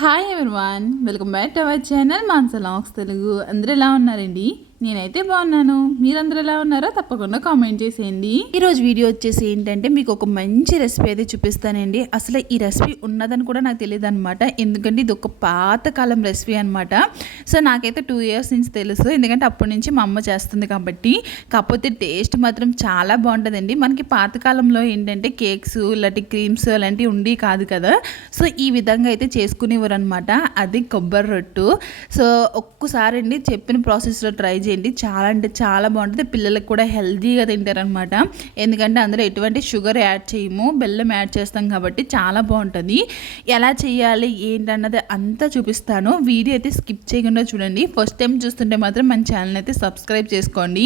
Hi everyone welcome back to our channel మాన్స Telugu అందరూ ఎలా ఉన్నారండి? నేనైతే బాగున్నాను. మీరందరూ ఎలా ఉన్నారో తప్పకుండా కామెంట్ చేసేయండి. ఈరోజు వీడియో వచ్చేసి ఏంటంటే మీకు ఒక మంచి రెసిపీ అయితే చూపిస్తానండి. అసలు ఈ రెసిపీ ఉన్నదని కూడా నాకు తెలియదు అనమాట ఎందుకంటే ఇది ఒక పాతకాలం రెసిపీ అనమాట సో నాకైతే టూ ఇయర్స్ నుంచి తెలుసు. ఎందుకంటే అప్పటి నుంచి మా అమ్మ చేస్తుంది కాబట్టి. కాకపోతే టేస్ట్ మాత్రం చాలా బాగుంటుందండి. మనకి పాతకాలంలో ఏంటంటే కేక్స్ ఇలాంటి క్రీమ్స్ అలాంటివి ఉండి కాదు కదా. సో ఈ విధంగా అయితే చేసుకునేవారు అనమాట అది కొబ్బరి రొట్టు. సో ఒక్కసారి అండి చెప్పిన ప్రాసెస్లో ట్రై చేయండి. చాలా అంటే చాలా బాగుంటుంది. పిల్లలకు కూడా హెల్తీగా తింటారనమాట. ఎందుకంటే అందులో ఎటువంటి షుగర్ యాడ్ చేయము బెల్లం యాడ్ చేస్తాం కాబట్టి చాలా బాగుంటుంది. ఎలా చేయాలి ఏంటన్నది అంతా చూపిస్తాను. వీడియో అయితే స్కిప్ చేయకుండా చూడండి. ఫస్ట్ టైం చూస్తుంటే మాత్రం మన ఛానల్ అయితే సబ్స్క్రైబ్ చేసుకోండి.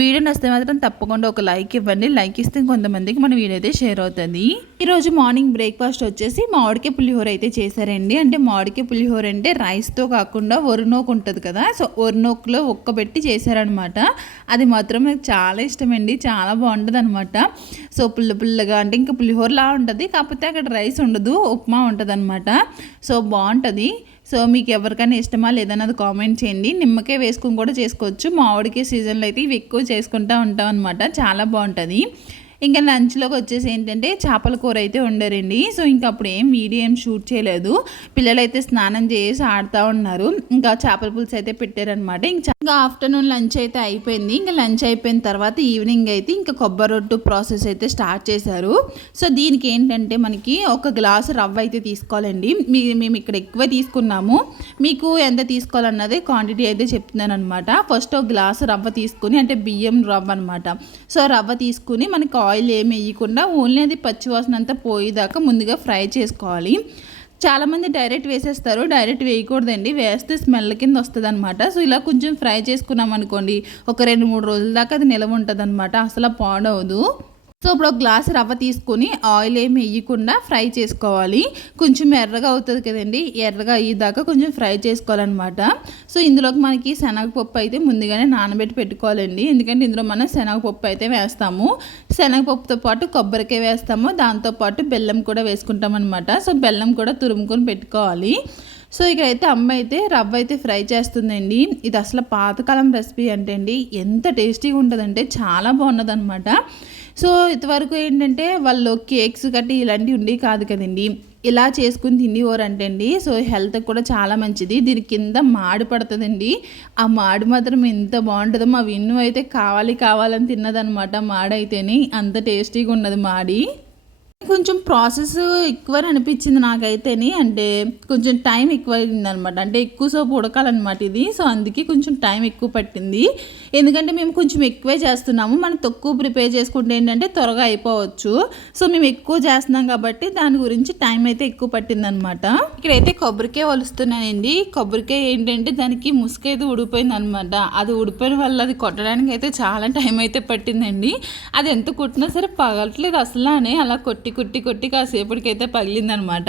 వీడియో నచ్చితే మాత్రం తప్పకుండా ఒక లైక్ ఇవ్వండి. లైక్ ఇస్తే కొంతమందికి మన వీడియో అయితే షేర్ అవుతుంది. ఈరోజు మార్నింగ్ బ్రేక్ఫాస్ట్ వచ్చేసి మామిడికాయ పులిహోర అయితే చేశారండి. అంటే మామిడికాయ పులిహోర అంటే రైస్తో కాకుండా ఒరినోకు ఉంటుంది కదా. సో ఒరినోకులో ఒక్కబెట్టి చేశారనమాట అది మాత్రం నాకు చాలా ఇష్టమండి. చాలా బాగుంటుంది అనమాట సో పుల్ల పుల్లగా అంటే ఇంకా పులిహోరలా ఉంటుంది. కాకపోతే అక్కడ రైస్ ఉండదు ఉప్మా ఉంటుంది అనమాట సో బాగుంటుంది. సో మీకు ఎవరికైనా ఇష్టమా లేదన్నది కామెంట్ చేయండి. నిమ్మకాయ వేసుకుని కూడా చేసుకోవచ్చు. మామిడికాయ సీజన్లో అయితే ఇవి ఎక్కువ చేసుకుంటూ ఉంటాం అనమాట చాలా బాగుంటుంది. ఇంకా లంచ్లోకి వచ్చేసి ఏంటంటే చేపల కూర అయితే ఉండరండి సో ఇంకా అప్పుడు ఏం వీడియో ఏం షూట్ చేయలేదు. పిల్లలు అయితే స్నానం చేసి ఆడుతూ ఉన్నారు. ఇంకా చేపల పులుసు అయితే పెట్టారనమాట ఇంకా ఇంకా ఆఫ్టర్నూన్ లంచ్ అయితే అయిపోయింది. ఇంకా లంచ్ అయిపోయిన తర్వాత ఈవినింగ్ అయితే ఇంకా కొబ్బరి రొట్టు ప్రాసెస్ అయితే స్టార్ట్ చేశారు. సో దీనికి ఏంటంటే మనకి ఒక గ్లాసు రవ్వ అయితే తీసుకోవాలండి. మీ మేము ఇక్కడ ఎక్కువ తీసుకున్నాము. మీకు ఎంత తీసుకోవాలన్నది క్వాంటిటీ అయితే చెప్తున్నాను అనమాట ఫస్ట్ ఒక గ్లాసు రవ్వ తీసుకుని అంటే బియ్యం రవ్వ అనమాట సో రవ్వ తీసుకుని మనకి ఆయిల్ ఏమి వేయకుండా ఓన్లీ అది పచ్చివాసన అంతా పోయేదాకా ముందుగా ఫ్రై చేసుకోవాలి. చాలామంది డైరెక్ట్ వేసేస్తారు. డైరెక్ట్ వేయకూడదండి. వేస్తే స్మెల్ కింద వస్తుంది అనమాట సో ఇలా కొంచెం ఫ్రై చేసుకున్నాం అనుకోండి ఒక రెండు మూడు రోజుల దాకా అది నిలవ ఉంటుంది అనమాట అసలు పాడవదు. సో ఇప్పుడు ఒక గ్లాస్ రవ్వ తీసుకొని ఆయిల్ ఏమి వేయకుండా ఫ్రై చేసుకోవాలి. కొంచెం ఎర్రగా అవుతుంది కదండి. ఎర్రగా అయ్యేదాకా కొంచెం ఫ్రై చేసుకోవాలన్నమాట. సో ఇందులోకి మనకి శనగపప్పు అయితే ముందుగానే నానబెట్టి పెట్టుకోవాలండి. ఎందుకంటే ఇందులో మనం శనగపప్పు అయితే వేస్తాము. శనగపప్పుతో పాటు కొబ్బరికాయ వేస్తాము. దాంతోపాటు బెల్లం కూడా వేసుకుంటాం అనమాట సో బెల్లం కూడా తురుముకొని పెట్టుకోవాలి. సో ఇక్కడైతే అమ్మ అయితే రవ్వ అయితే ఫ్రై చేస్తుందండి. ఇది అసలు పాతకాలం రెసిపీ అంటే అండి ఎంత టేస్టీగా ఉంటుందంటే చాలా బాగున్నదనమాట సో ఇంతవరకు ఏంటంటే వాళ్ళు కేక్స్ గట్టి ఇలాంటివి ఉండి కాదు కదండి. ఇలా చేసుకుని తినేవారంటే అండి సో హెల్త్ కూడా చాలా మంచిది. దీని కింద మాడి పడుతుందండి. ఆ మాడి మాత్రం ఎంత బాగుంటుందో మా విన్ను అయితే కావాలి కావాలని తిన్నదనమాట మాడైతేనే. అంత టేస్టీగా ఉన్నది మాడి. కొంచెం ప్రాసెస్ ఎక్కువ అనిపించింది నాకైతేని. అంటే కొంచెం టైం ఎక్కువ అయింది అనమాట అంటే ఎక్కువ సేపు ఉడకాలన్నమాట ఇది. సో అందుకే కొంచెం టైం ఎక్కువ పట్టింది. ఎందుకంటే మేము కొంచెం ఎక్కువే చేస్తున్నాము. మనం తక్కువ ప్రిపేర్ చేసుకుంటే ఏంటంటే త్వరగా అయిపోవచ్చు. సో మేము ఎక్కువ చేస్తున్నాం కాబట్టి దాని గురించి టైం అయితే ఎక్కువ పట్టింది అనమాట ఇక్కడైతే కొబ్బరికాయ వలుస్తున్నానండి కొబ్బరికాయ ఏంటంటే దానికి ముసుక అయితే ఊడిపోయింది అనమాట అది ఉడిపోయిన వల్ల అది కొట్టడానికి అయితే చాలా టైం అయితే పట్టిందండి. అది ఎంత కొట్టినా సరే పగలట్లేదు అసలానే. అలా కొట్టి కుట్టి కొట్టి కాసేపటికైతే పగిలిందనమాట.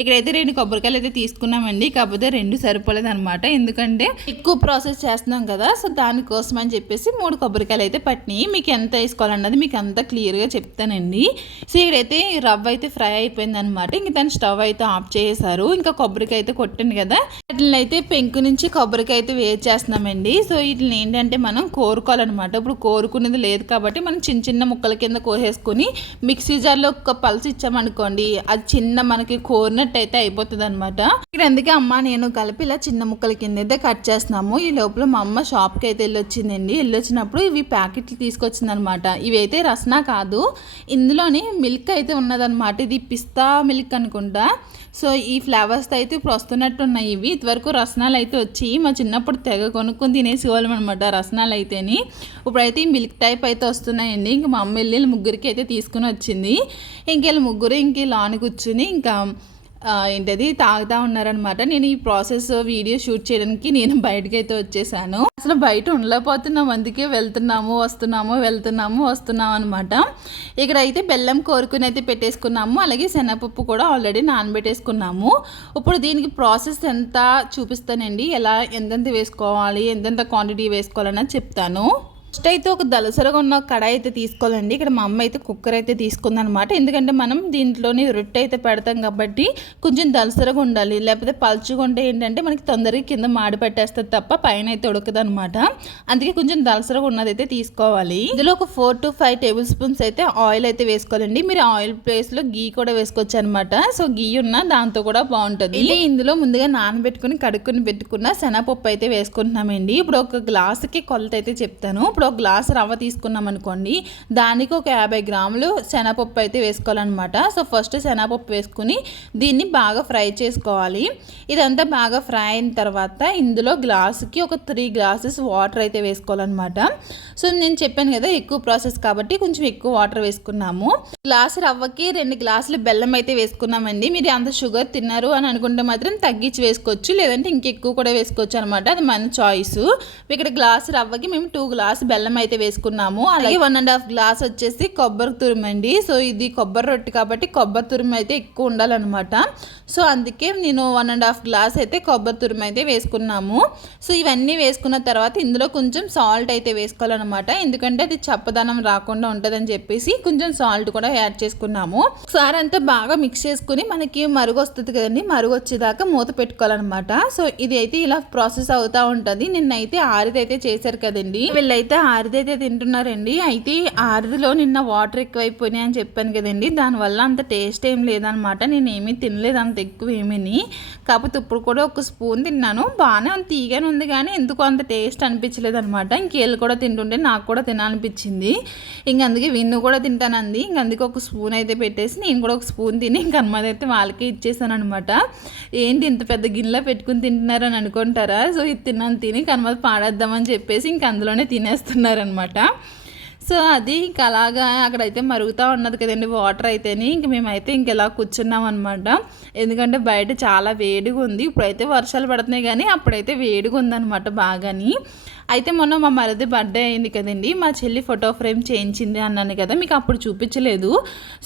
ఇక్కడైతే రెండు కొబ్బరికాయలు అయితే తీసుకున్నామండి. కాకపోతే రెండు సరిపోలేదు అనమాట ఎందుకంటే ఎక్కువ ప్రాసెస్ చేస్తున్నాం కదా సో దానికోసం అని చెప్పేసి మూడు కొబ్బరికాయలు అయితే పట్టినాయి. మీకు ఎంత వేసుకోవాలన్నది మీకు అంత క్లియర్గా చెప్తానండి. సో ఇక్కడైతే రవ్వ అయితే ఫ్రై అయిపోయింది అనమాట ఇంక దాన్ని స్టవ్ అయితే ఆఫ్ చేసేసారు. ఇంకా కొబ్బరికాయ అయితే కొట్టండి కదా. వాటిని అయితే పెంకు నుంచి కొబ్బరికాయ అయితే వేడి చేస్తున్నామండి సో వీటిని ఏంటంటే మనం కోరుకోవాలన్నమాట. ఇప్పుడు కోరుకునేది లేదు కాబట్టి మనం చిన్న చిన్న ముక్కల కింద కోసేసుకొని మిక్సీ జార్లో ఒక పల్స్ ఇచ్చామనుకోండి అది చిన్న మనకి కోరినట్టు అయితే అయిపోతుంది అనమాట ఇక్కడ అందుకే అమ్మ నేను కలిపి ఇలా చిన్న ముక్కల కింద అయితే కట్ చేస్తున్నాము. ఈ లోపల మా అమ్మ షాప్కి అయితే వెళ్ళొచ్చిందండి. వెళ్ళొచ్చినప్పుడు ఇవి ప్యాకెట్లు తీసుకొచ్చింది అనమాట ఇవి అయితే రసనా కాదు ఇందులోనే మిల్క్ అయితే ఉన్నదనమాట ఇది పిస్తా మిల్క్ అనుకుంటా. సో ఈ ఫ్లేవర్స్ అయితే ఇప్పుడు వస్తున్నట్టు ఉన్నాయి ఇవి. వరకు రసనాలు అయితే వచ్చి మా చిన్నప్పుడు తెగ కొనుక్కొని తినేసి వాళ్ళం అనమాట రసనాలు అయితేని ఇప్పుడైతే ఈ మిల్క్ టైప్ అయితే వస్తున్నాయండి. ఇంకా మా అమ్మ వెళ్ళి ముగ్గురికి అయితే తీసుకుని వచ్చింది. ఇంకెళ్ళి ముగ్గురు ఇంక లాని కూర్చుని ఇంకా ఏంటది? తాగుతూ ఉన్నారనమాట నేను ఈ ప్రాసెస్ వీడియో షూట్ చేయడానికి నేను బయటకి అయితే వచ్చేసాను. అసలు బయట ఉండలేకపోతున్నాం. అందుకే వెళ్తున్నాము వస్తున్నాము వెళ్తున్నాము వస్తున్నాము అనమాట ఇక్కడైతే బెల్లం కోరుకుని అయితే పెట్టేసుకున్నాము. అలాగే శనగపప్పు కూడా ఆల్రెడీ నానబెట్టేసుకున్నాము. ఇప్పుడు దీనికి ప్రాసెస్ ఎంత చూపిస్తానండి? ఎలా ఎంతెంత వేసుకోవాలి? ఎంతెంత క్వాంటిటీ వేసుకోవాలన్నది చెప్తాను. ఫస్ట్ అయితే ఒక దలసరగా ఉన్న కడాయి అయితే తీసుకోవాలండి. ఇక్కడ మా అమ్మ అయితే కుక్కర్ అయితే తీసుకుందనమాట ఎందుకంటే మనం దీంట్లోని రొట్టె అయితే పెడతాం కాబట్టి కొంచెం దలసరగా ఉండాలి. లేకపోతే పలుచుగా ఉంటే ఏంటంటే మనకి తొందరగా కింద మాడి పెట్టేస్తుంది తప్ప పైన అయితే ఉడకదు అనమాట అందుకే కొంచెం దలసరగా ఉన్నది అయితే తీసుకోవాలి. ఇందులో ఒక four to five tablespoons అయితే ఆయిల్ అయితే వేసుకోవాలండి. మీరు ఆయిల్ ప్లేస్లో గీ కూడా వేసుకోవచ్చు అనమాట సో గీ ఉన్న దాంతో కూడా బాగుంటుంది. ఇది ఇందులో ముందుగా నానబెట్టుకుని కడుక్కుని పెట్టుకున్న శనగపప్పు అయితే వేసుకుంటున్నామండి. ఇప్పుడు ఒక గ్లాసుకి కొలత అయితే చెప్తాను. ఇప్పుడు ఒక గ్లాస్ రవ్వ తీసుకున్నాం అనుకోండి దానికి ఒక యాభై గ్రాములు శనగపప్పు అయితే వేసుకోవాలన్నమాట. సో ఫస్ట్ శనగపప్పు వేసుకుని దీన్ని బాగా ఫ్రై చేసుకోవాలి. ఇదంతా బాగా ఫ్రై అయిన తర్వాత ఇందులో గ్లాసుకి ఒక త్రీ గ్లాసెస్ వాటర్ అయితే వేసుకోవాలన్నమాట. సో నేను చెప్పాను కదా ఎక్కువ ప్రాసెస్ కాబట్టి కొంచెం ఎక్కువ వాటర్ వేసుకున్నాము. గ్లాస్ రవ్వకి రెండు గ్లాసులు బెల్లం అయితే వేసుకున్నామండి. మీరు అంత షుగర్ తిన్నారు అని అనుకుంటే మాత్రం తగ్గించి వేసుకోవచ్చు. లేదంటే ఇంకెక్కువ కూడా వేసుకోవచ్చు అనమాట అది మన చాయిస్. ఇక్కడ గ్లాస్ రవ్వకి మేము టూ గ్లాస్ బెల్లం అయితే వేసుకున్నాము. అలాగే వన్ అండ్ హాఫ్ గ్లాస్ వచ్చేసి కొబ్బరి తురుమండి. సో ఇది కొబ్బరి రొట్టె కాబట్టి కొబ్బరి తురుము అయితే ఎక్కువ ఉండాలన్నమాట. సో అందుకే నేను వన్ అండ్ హాఫ్ గ్లాస్ అయితే కొబ్బరి తురుము అయితే వేసుకున్నాము. సో ఇవన్నీ వేసుకున్న తర్వాత ఇందులో కొంచెం సాల్ట్ అయితే వేసుకోవాలన్నమాట. ఎందుకంటే అది చప్పదనం రాకుండా ఉంటుందని చెప్పేసి కొంచెం సాల్ట్ కూడా యాడ్ చేసుకున్నాము. ఒకసారి అంతా బాగా మిక్స్ చేసుకుని మనకి మరుగు వస్తుంది కదండి మరుగు వచ్చేదాకా మూత పెట్టుకోవాలన్నమాట. సో ఇది అయితే ఇలా ప్రాసెస్ అవుతా ఉంటుంది. నిన్నైతే ఆరిదైతే చేశారు కదండి. వీళ్ళైతే ఆరిదైతే తింటున్నారండి. అయితే ఆరిదిలో నిన్న వాటర్ ఎక్కువైపోయినాయి అని చెప్పాను కదండి. దానివల్ల అంత టేస్ట్ ఏం లేదనమాట. నేను ఏమీ తినలేదు అంత ఎక్కువ ఏమీని. కాకపోతే ఇప్పుడు కూడా ఒక స్పూన్ తిన్నాను. బాగానే అంత తీగానే ఉంది కానీ ఎందుకు అంత టేస్ట్ అనిపించలేదు అనమాట ఇంకేళ్ళు కూడా తింటుంటే నాకు కూడా తినాలనిపించింది. ఇంక అందుకే విన్ను కూడా తింటానంది. ఇంక అందుకే ఒక స్పూన్ అయితే పెట్టేసి నేను కూడా ఒక స్పూన్ తిని ఇంక అమ్మదైతే వాళ్ళకే ఇచ్చేసాను అనమాట ఏంటి ఇంత పెద్ద గిన్నెలో పెట్టుకుని తింటున్నారని అనుకుంటారా? సో ఇది తిన్నాను తిని కనుమ పాడేద్దామని చెప్పేసి ఇంక అందులోనే చేస్తున్నారనమాట. సో అది ఇంక అలాగా అక్కడైతే మరుగుతూ ఉన్నది కదండి వాటర్ అయితేని. ఇంక మేమైతే ఇంక ఇలా కూర్చున్నాం అనమాట ఎందుకంటే బయట చాలా వేడిగా ఉంది. ఇప్పుడైతే వర్షాలు పడుతున్నాయి కానీ అప్పుడైతే వేడిగా ఉందన్నమాట బాగాని. అయితే మొన్న మా మరిది బర్త్డే అయింది కదండి. మా చెల్లి ఫోటో ఫ్రేమ్ చేయించింది అన్నాను కదా మీకు అప్పుడు చూపించలేదు.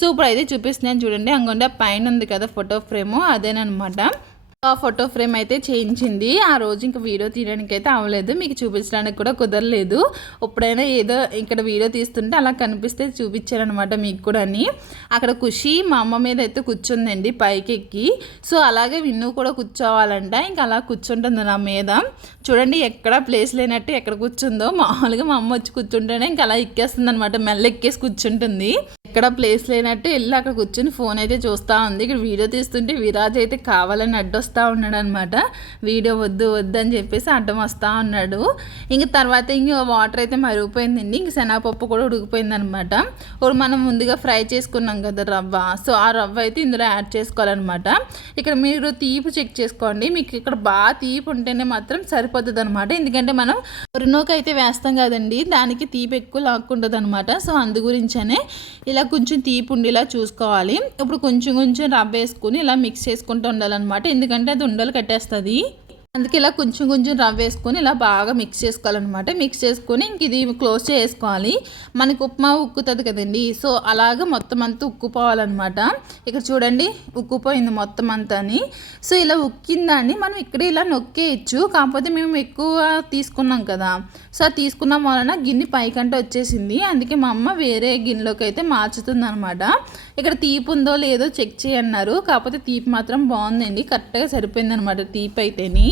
సో ఇప్పుడైతే చూపిస్తున్నాను చూడండి. అంగొండ పైన ఉంది కదా ఫోటో ఫ్రేము అదేనమాట ఫోటో ఫ్రేమ్ అయితే చేయించింది. ఆ రోజు ఇంకా వీడియో తీయడానికి అయితే అవ్వలేదు. మీకు చూపించడానికి కూడా కుదరలేదు. ఎప్పుడైనా ఏదో ఇక్కడ వీడియో తీస్తుంటే అలా కనిపిస్తే చూపించారనమాట మీకు కూడా అని. అక్కడ ఖుషి మా అమ్మ మీద అయితే కూర్చుందండి పైకి ఎక్కి సో అలాగే విన్ను కూడా కూర్చోవాలంట. ఇంకా అలా కూర్చుంటుంది నా మీద. చూడండి ఎక్కడ ప్లేస్ లేనట్టు ఎక్కడ కూర్చుందో. మామూలుగా మా అమ్మ వచ్చి కూర్చుంటేనే ఇంకా అలా ఎక్కేస్తుంది అనమాట మెల్ల ఎక్కేసి కూర్చుంటుంది. ఎక్కడ ప్లేస్ లేనట్టు వెళ్ళి అక్కడ కూర్చొని ఫోన్ అయితే చూస్తూ ఉంది. ఇక్కడ వీడియో తీస్తుంటే విరాజ్ అయితే కావాలని వస్తూ ఉన్నాడు అనమాట వీడియో వద్దు వద్దు అని చెప్పేసి అడ్డం వస్తూ ఉన్నాడు. ఇంక తర్వాత ఇంక వాటర్ అయితే మరిగిపోయిందండి ఇంక శనగపప్పు కూడా ఉడికిపోయింది అనమాట ఇప్పుడు మనం ముందుగా ఫ్రై చేసుకున్నాం కదా రవ్వ. సో ఆ రవ్వ అయితే ఇందులో యాడ్ చేసుకోవాలన్నమాట ఇక్కడ మీరు తీపి చెక్ చేసుకోండి. మీకు ఇక్కడ బాగా తీపి ఉంటేనే మాత్రం సరిపోతుంది అనమాట ఎందుకంటే మనం రుణోకి అయితే వేస్తాం కదండి. దానికి తీపి ఎక్కువ లాక్కుంటుంది అనమాట సో అందు గురించనే ఇలా కొంచెం తీపి ఉండేలా చూసుకోవాలి. ఇప్పుడు కొంచెం కొంచెం రవ్వ వేసుకుని ఇలా మిక్స్ చేసుకుంటూ ఉండాలన్నమాట ఎందుకంటే అది ఉండలు కట్టేస్తుంది. అందుకే ఇలా కొంచెం కొంచెం రవ్వ వేసుకొని ఇలా బాగా మిక్స్ చేసుకోవాలన్నమాట. మిక్స్ చేసుకొని ఇంక ఇది క్లోజ్ చేసుకోవాలి. మనకి ఉప్మా ఉక్కుతుంది కదండి. సో అలాగ మొత్తం అంతా ఉక్కుపోవాలన్నమాట. ఇక్కడ చూడండి ఉక్కుపోయింది మొత్తం అంతా అని సో ఇలా ఉక్కిందాన్ని మనం ఇక్కడ ఇలా నొక్కేయచ్చు. కాకపోతే మేము ఎక్కువ తీసుకున్నాం కదా. సో అది తీసుకున్నాం వలన గిన్నె పైకంటే వచ్చేసింది. అందుకే మా అమ్మ వేరే గిన్నెలోకి అయితే మార్చుతుంది అనమాట ఇక్కడ తీపి ఉందో లేదో చెక్ చేయన్నారు. కాకపోతే తీపి మాత్రం బాగుందండి. కరెక్ట్గా సరిపోయింది అనమాట తీపి అయితేని.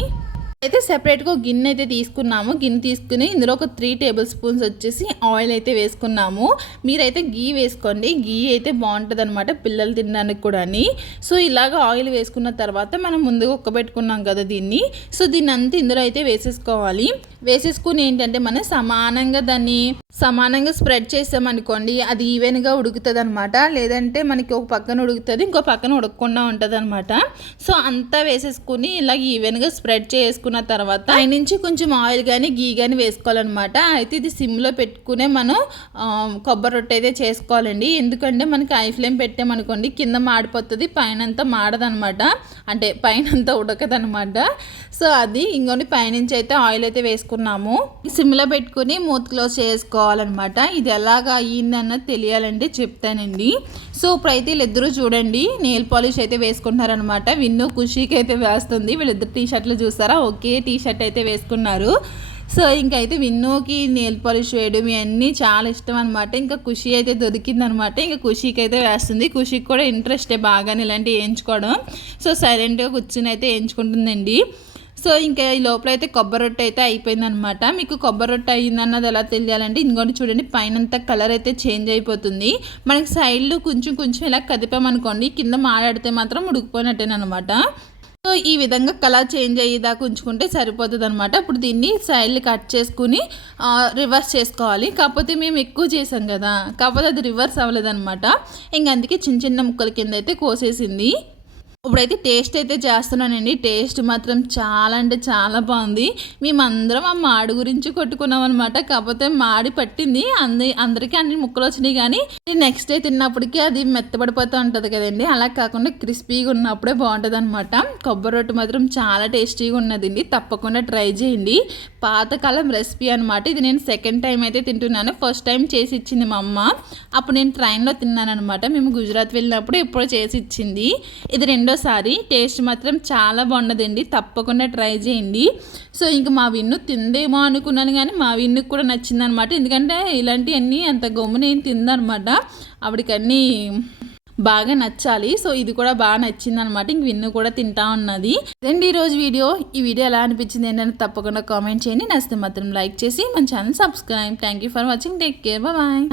అయితే సెపరేట్గా గిన్నె అయితే తీసుకున్నాము. గిన్నె తీసుకుని ఇందులో ఒక త్రీ టేబుల్ స్పూన్స్ వచ్చేసి ఆయిల్ అయితే వేసుకున్నాము. మీరైతే గీ వేసుకోండి. గీ అయితే బాగుంటుంది అనమాట పిల్లలు తినడానికి కూడా సో ఇలాగ ఆయిల్ వేసుకున్న తర్వాత మనం ముందుగా ఉక్కబెట్టుకున్నాం కదా దీన్ని. సో దీన్ని అంతా ఇందులో అయితే వేసేసుకోవాలి. వేసేసుకుని ఏంటంటే మనం సమానంగా దాన్ని సమానంగా స్ప్రెడ్ చేసామనుకోండి అది ఈవెన్గా ఉడుకుతుంది అనమాట లేదంటే మనకి ఒక పక్కన ఉడుకుతుంది ఇంకో పక్కన ఉడకకుండా ఉంటుంది అనమాట సో అంతా వేసేసుకుని ఇలాగ ఈవెన్గా స్ప్రెడ్ చేసుకున్న తర్వాత పైనుంచి కొంచెం ఆయిల్ కానీ గీ కానీ వేసుకోవాలన్నమాట. అయితే ఇది సిమ్లో పెట్టుకునే మనం కొబ్బరి రొట్టె అయితే చేసుకోవాలండి. ఎందుకంటే మనకి ఐ ఫ్లేమ్ పెట్టామనుకోండి కింద మాడిపోతుంది పైన అంతా మాడదనమాట అంటే పైన అంతా ఉడకదనమాట సో అది ఇంకొని పైనుంచి అయితే ఆయిల్ అయితే వేసుకున్నాము. సిమ్లో పెట్టుకుని మూత్ క్లోజ్ చేసుకోవాలన్నమాట. ఇది ఎలాగా అయ్యిందన్నది తెలియాలంటే చెప్తానండి. సో ఇప్పుడైతే వీళ్ళిద్దరూ చూడండి నెయిల్ పాలిష్ అయితే వేసుకుంటున్నారనమాట విన్ను ఖుషీకి అయితే వేస్తుంది. వీళ్ళిద్దరు టీ షర్ట్లు చూస్తారా? ఒకే టీ షర్ట్ అయితే వేసుకున్నారు. సో ఇంకైతే విన్నోకి నెయిల్ పాలిష్ వేయడం ఇవన్నీ చాలా ఇష్టం అనమాట ఇంకా ఖుషి అయితే దొరికిందనమాట ఇంకా ఖుషికి అయితే వేస్తుంది. ఖుషికి కూడా ఇంట్రెస్టే బాగానే ఇలాంటివి వేయించుకోవడం. సో సైలెంట్గా కూర్చుని అయితే వేయించుకుంటుందండి. సో ఇంకా ఈ లోపల అయితే కొబ్బరి రొట్టె అయితే అయిపోయిందనమాట మీకు కొబ్బరి రొట్టె అయిందన్నది ఎలా తెలియాలంటే ఇంకోటి చూడండి పైనంతా కలర్ అయితే చేంజ్ అయిపోతుంది. మనకి సైడ్లో కొంచెం కొంచెం ఇలా కదిపామనుకోండి కింద మాట్లాడితే మాత్రం ఉడికిపోయినట్టేనమాట సో ఈ విధంగా కలర్ చేంజ్ అయ్యేదాకా ఉంచుకుంటే సరిపోతుంది అనమాట ఇప్పుడు దీన్ని సైడ్లు కట్ చేసుకుని రివర్స్ చేసుకోవాలి. కాకపోతే మేము ఎక్కువ చేసాం కదా కాకపోతే అది రివర్స్ అవ్వలేదన్నమాట. ఇంక అందుకే చిన్న చిన్న ముక్కల కింద అయితే కోసేసింది. ఇప్పుడైతే టేస్ట్ అయితే చేస్తున్నానండి. టేస్ట్ మాత్రం చాలా అంటే చాలా బాగుంది. మేమందరం ఆ మాడి గురించి కొట్టుకున్నాం అనమాట కాకపోతే మాడి పట్టింది. అంది అందరికీ అన్ని ముక్కలు వచ్చినాయి కానీ నెక్స్ట్ డే తిన్నప్పటికీ అది మెత్తబడిపోతూ ఉంటుంది కదండి. అలా కాకుండా క్రిస్పీగా ఉన్నప్పుడే బాగుంటుంది అనమాట కొబ్బరి రొట్టె మాత్రం చాలా టేస్టీగా ఉన్నదండి. తప్పకుండా ట్రై చేయండి. పాతకాలం రెసిపీ అనమాట ఇది నేను సెకండ్ టైం అయితే తింటున్నాను. ఫస్ట్ టైం చేసి ఇచ్చింది మా అమ్మ. అప్పుడు నేను ట్రైన్లో తిన్నాను అనమాట మేము గుజరాత్ వెళ్ళినప్పుడు ఎప్పుడో చేసి ఇచ్చింది. ఇది రెండోసారి టేస్ట్ మాత్రం చాలా బాగున్నదండి. తప్పకుండా ట్రై చేయండి. సో ఇంకా మా విన్ను తిందేమో అనుకున్నాను కానీ మా విన్నుకు కూడా నచ్చింది అనమాట ఎందుకంటే ఇలాంటివన్నీ అంత గమ్మున ఏం తిందనమాట. ఆవిడకన్నీ బాగా నచ్చాలి. సో ఇది కూడా బాగా నచ్చింది అనమాట ఇంక విన్ను కూడా తింటా ఉన్నది. ఇదండి ఈరోజు వీడియో. ఈ వీడియో ఎలా అనిపించింది ఏంటంటే తప్పకుండా కామెంట్ చేయండి. నచ్చితే మాత్రం లైక్ చేసి మన channel subscribe. Thank you for watching. Take care. Bye.